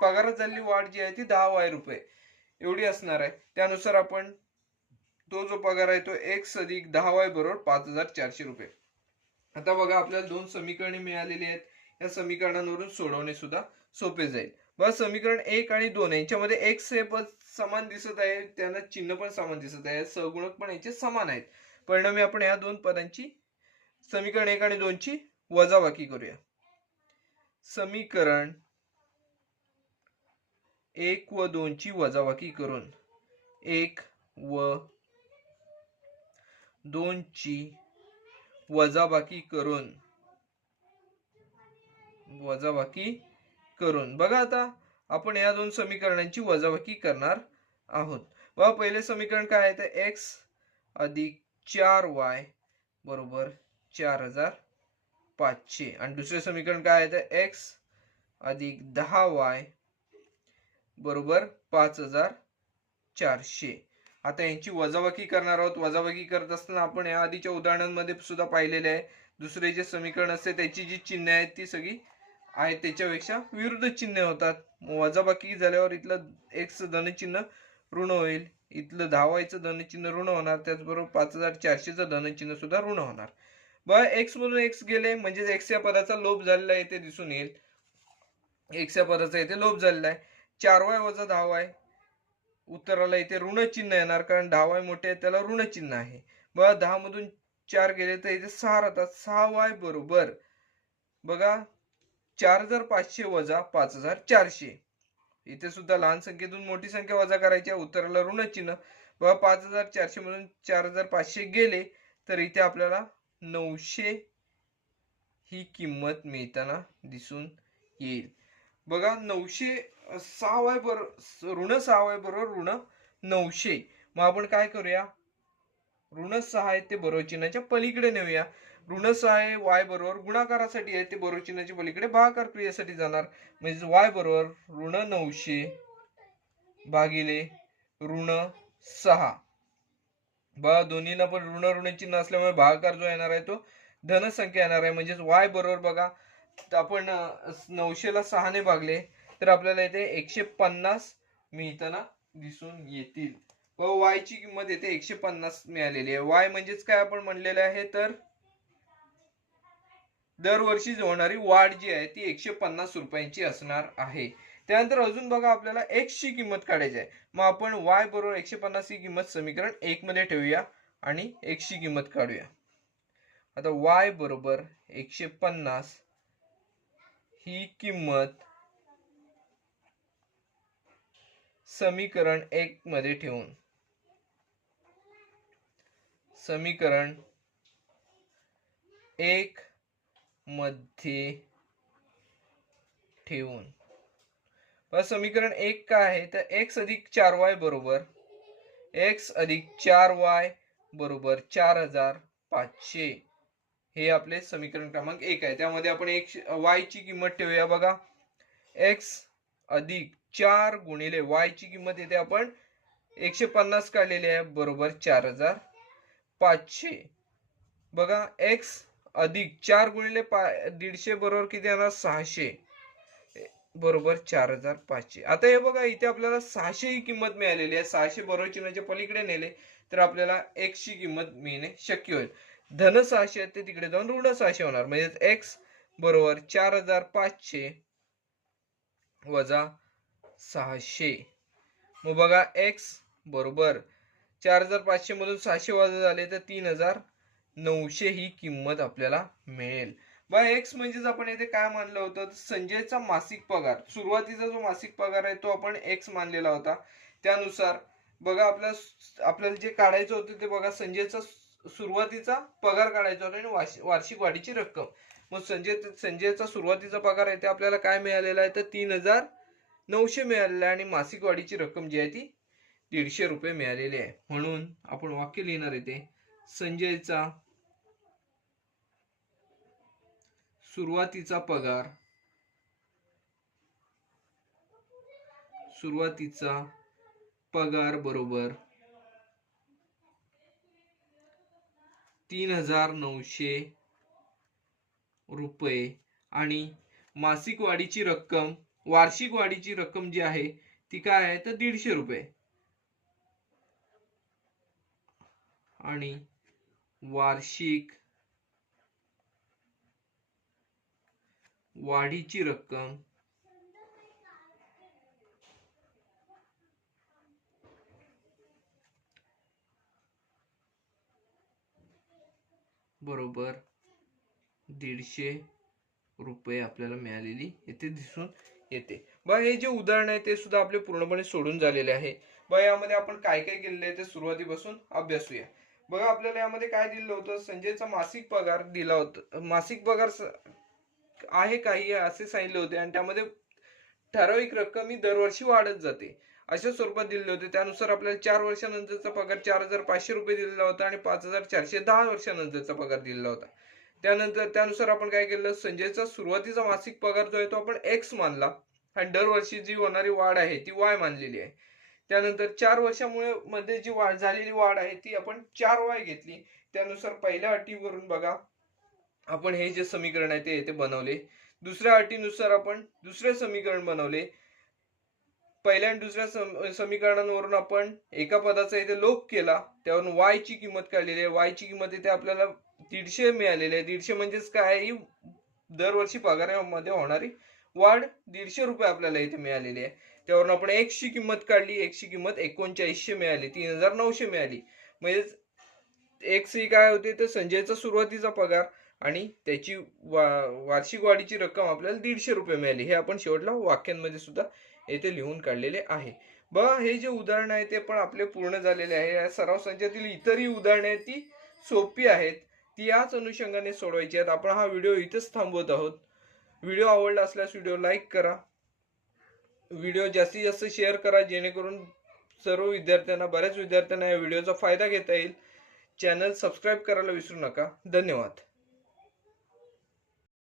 पगारात झालेली वाढ जी आहे ती 10 वाय रुपये एवढी असणार आहे. त्यानुसार आपण तो जो पगार आहे तो एक्स अधिक 10 वाय बरोबर 5,400 रुपये. आता बघा आपल्याला दोन समीकरणे मिळालेली आहेत, या समीकरणांवरून सोडवणे सुद्धा सोपे जाईल. बघा समीकरण 1 आणि 2 यांच्यामध्ये एक्स हे पद समान दिसत आहे, त्यांना चिन्ह पण समान दिसत आहे, सहगुणक पण यांचे समान आहेत. परिणामी आपण या दोन पदांची समीकरण 1 आणि 2 ची वजाबाकी करूया. समीकरण 1 व 2 ची वजाबाकी करून 1 व 2 ची वजाबाकी करून बघा आता आपण या दोन समीकरणांची वजाबाकी करणार आहोत. बघा पहिले समीकरण काय आहे तर एक्स अधिक 4y बरोबर 4,500 आणि दुसरे समीकरण काय आहे तर एक्स अधिक 10y बरोबर 5,400. आता यांची वजाबाकी करणार आहोत. वजाबाकी करत असताना आपण या आधीच्या उदाहरणांमध्ये सुद्धा पाहिलेले आहे, दुसरे जे समीकरण असते त्याची जी चिन्ह आहेत ती सगळी आहेत त्याच्यापेक्षा विरुद्ध चिन्ह होतात. वजाबाकी झाल्यावर इथलं एक्स धनचिन्ह ऋण होईल, इथलं 10yचं धनचिन्ह ऋण होणार, त्याचबरोबर 5,400चं धनचिन्ह सुद्धा ऋण होणार. बघा एक्स मधून एक्स गेले म्हणजे एक्स या पदाचा लोप झालेला आहे इथे दिसून येईल. एक्स या पदाचा इथे लोप झालेला आहे. 4y वजा 10y उत्तराला इथे ऋण चिन्ह येणार, कारण 10y मोठे आहे त्याला ऋण चिन्ह आहे. बघा 10 मधून 4 गेले तर इथे 6 राहतात. 6y बरोबर बघा 4,500 वजा 5,400. इथे सुद्धा लहान संख्येतून मोठी संख्या वजा करायची आहे, उत्तराला ऋण चिन्ह. बघा 5,400 मधून 4,500 गेले तर इथे आपल्याला 900 ही किंमत मिळताना दिसून येईल. बघा 900 6y बरोबर ऋण 6y बरोबर ऋण 900. मग आपण काय करूया, ऋण 6 आहे ते बरोबर चिन्हाच्या पलीकडे नेऊया. ऋण 6 आहे y बरोबर गुणाकारासाठी आहे, ते बरोबर चिन्हाच्या पलीकडे भागाकार क्रियेसाठी जाणार. म्हणजे y बरोबर ऋण 900 भागिले ऋण 6. बघा दोन्हीला पण ऋण ऋण चिन्ह असल्यामुळे भागाकार जो येणार आहे तो धन संख्या येणार आहे. म्हणजेच y बरोबर बघा आपण 900 ला 6 ने भागले तर आपल्याला इथे 150 मिळताना दिसून येतील. व y ची किंमत येते 150 मिळालेली आहे. y म्हणजेच काय आपण म्हणलेले आहे तर दरवर्षी होणारी वाढ जी आहे ती 150 रुपयांची असणार आहे. त्यानंतर अजून बघा आपल्याला x ची किंमत काढायची आहे. मग आपण y बरोबर 150 ही किंमत समीकरण 1 मध्ये ठेवूया आणि x ची किंमत काढूया. आता y बरोबर 150 ही किंमत समीकरण 1 मध्ये ठेवून समीकरण 1 मध्ये ठेवून समीकरण 1 काय आहे तर x अधिक 4y बरोबर x अधिक 4y बरोबर 4500 हे आपले समीकरण क्रमांक 1 आहे. त्यामध्ये आपण y ची किंमत ठेवूया. बघा x अधिक 4 गुणिले y ची किंमत येते आपण 150 काढलेली आहे बरोबर 4500. बघा x अधिक 4 गुणिले 150 बरोबर किती येणार 600 बरोबर 4500. आता हे बघा इथे आपल्याला 600 ही किंमत मिळालेली आहे. 600 बरोबर चिन्हाच्या पलीकडे नेले तर आपल्याला x ची किंमत मिळणे शक्य होईल. धन 600 ते तिकडे जाऊन ऋण 600 होणार म्हणजे x बरोबर 4500 वजा 600. मग बघा x बरोबर 4500 मधून 600 वजा झाले तर 3900 ही किंमत आपल्याला मिळेल. बघा एक्स म्हणजेच आपण येथे काय मानलं होतं संजयचा मासिक पगार. सुरुवातीचा जो मासिक पगार आहे तो आपण एक्स मानलेला होता. त्यानुसार बघा आपल्याला जे काढायचं होतं ते बघा संजयचा सुरुवातीचा पगार काढायचा होता आणि वार्षिक वाढीची रक्कम. मग संजयचा सुरुवातीचा पगार आहे ते आपल्याला काय मिळालेला आहे तर 3900 मिळालेला आहे आणि मासिक वाढीची रक्कम जी आहे ती 150 रुपये मिळालेली आहे. म्हणून आपण वाक्य लिहिणार आहे ते संजयचा सुरुवातीचा पगार बरोबर 3900 रुपये आणि मासिक वाढीची रक्कम वार्षिक वाढीची रक्कम जी आहे ती काय आहे तर 150 रुपये आणि वार्षिक वाढीची रक्कम बरोबर 150 रुपये आपल्याला मिळालेली येथे दिसून येते. बघा हे जे उदाहरण आहे ते सुद्धा आपले पूर्णपणे सोडून झालेले आहे. बघा यामध्ये आपण काय काय केलेले आहे ते सुरुवातीपासून अभ्यासूया. बघा आपल्याला यामध्ये काय दिलं होतं संजयचा मासिक पगार दिला होता. मासिक पगार आहे काही असे सांगितले होते आणि त्यामध्ये ठराविक रक्कम ही दरवर्षी वाढत जाते अशा स्वरूपात दिलेले होते. त्यानुसार आपल्याला 4 वर्षानंतरचा पगार 4500 रुपये दिलेला होता आणि 5400 10 वर्षानंतरचा पगार दिलेला होता. त्यानुसार आपण काय केलं संजयचा सुरुवातीचा मासिक पगार जो आहे तो आपण x मानला आणि दरवर्षी जी होणारी वाढ आहे ती y मानलेली आहे. त्यानंतर 4 वर्षामुळे मध्ये जी झालेली वाढ आहे ती आपण 4y घेतली. त्यानुसार पहिल्या अटीवरून बघा आपण हे जे समीकरण आहे ते येथे बनवले. दुसऱ्या अटीनुसार आपण दुसरे समीकरण बनवले. पहिल्या आणि दुसऱ्या समीकरणांवरून आपण एका पदाचा इथे लोप केला. त्यावरून y ची किंमत काढलेली आहे. y ची किंमत इथे आपल्याला 150 मिळालेली आहे. 150 म्हणजेच काय ही दरवर्षी पगारामध्ये होणारी वाढ 150 रुपये आपल्याला इथे मिळालेली आहे. त्यावरून आपण x ची किंमत काढली. x ची किंमत 3900 मिळाली 3900 मिळाली. म्हणजे x ही काय होते तर संजयचा सुरुवातीचा पगार आणि त्याची वार्षिक वाढीची रक्कम आपल्याला 150 रुपये मिळाली. हे आपण शेवटला वाक्यांमध्ये सुद्धा येथे लिहून काढलेले आहे. बघा हे जे उदाहरण आहे ते पण आपले पूर्ण झालेले आहे. या सराव संचातील इतरही उदाहरणे आहेत ती सोपी आहेत. ती याच अनुषंगाने सोडवायची आहेत. आपण हा व्हिडिओ इथेच थांबवत आहोत. व्हिडिओ आवडला असल्यास व्हिडिओ लाईक करा. व्हिडिओ जास्तीत जास्त शेअर करा जेणेकरून सर्व विद्यार्थ्यांना बऱ्याच विद्यार्थ्यांना या व्हिडिओचा फायदा घेता येईल. चॅनल सबस्क्राईब करायला विसरू नका. धन्यवाद.